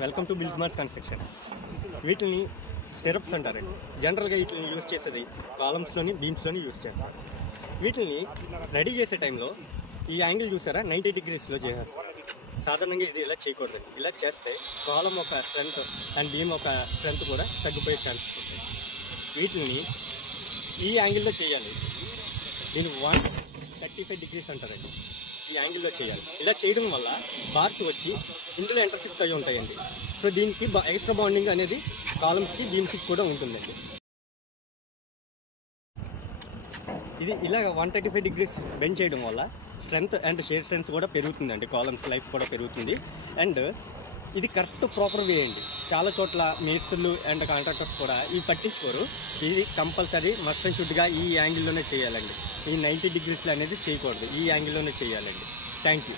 Welcome to బిల్స్మార్ట్స్ constructions. వీటిని స్టెరప్స్ అంటారండి. జనరల్గా వీటిని యూజ్ చేసేది కాలమ్స్లోని బీమ్స్లోని యూజ్ చేస్తారు. వీటిని రెడీ చేసే టైంలో ఈ యాంగిల్ చూసారా 90 degreesలో చేసేస్తారు. సాధారణంగా ఇది ఇలా చేయకూడదండి. ఇలా చేస్తే కాలమ్ ఒక స్ట్రెంత్ అండ్ బీమ్ ఒక స్ట్రెంత్ కూడా తగ్గిపోయే ఛాన్సెస్ ఉంటాయి. వీటిని ఈ యాంగిల్లో చేయాలి. దీన్ని 135 degrees అంటారండి. ఈ యాంగిల్లో చేయాలి. ఇలా చేయడం వల్ల బార్స్ వచ్చి ఇందులో ఇంటర్సెక్ట్ అయ్యి ఉంటాయండి. సో దీనికి ఎక్స్ట్రా బాండింగ్ అనేది కాలమ్స్కి బీమ్స్కి కూడా ఉంటుందండి. ఇది ఇలా 135 degrees బెండ్ చేయడం వల్ల స్ట్రెంత్ అండ్ షేర్ స్ట్రెంత్ కూడా పెరుగుతుందండి. కాలమ్స్ లైఫ్ కూడా పెరుగుతుంది. అండ్ ఇది కరెక్ట్ ప్రాపర్ వే అండి. చాలా చోట్ల మేస్త్రులు అండ్ కాంట్రాక్టర్స్ కూడా ఇవి పట్టించుకోరు. ఇది కంపల్సరీ మస్ట్ అండ్ షుడ్గా ఈ యాంగిల్లోనే చేయాలండి. ఈ 90 degrees అనేది చేయకూడదు, ఈ యాంగిల్లోనే చేయాలండి. Thank you.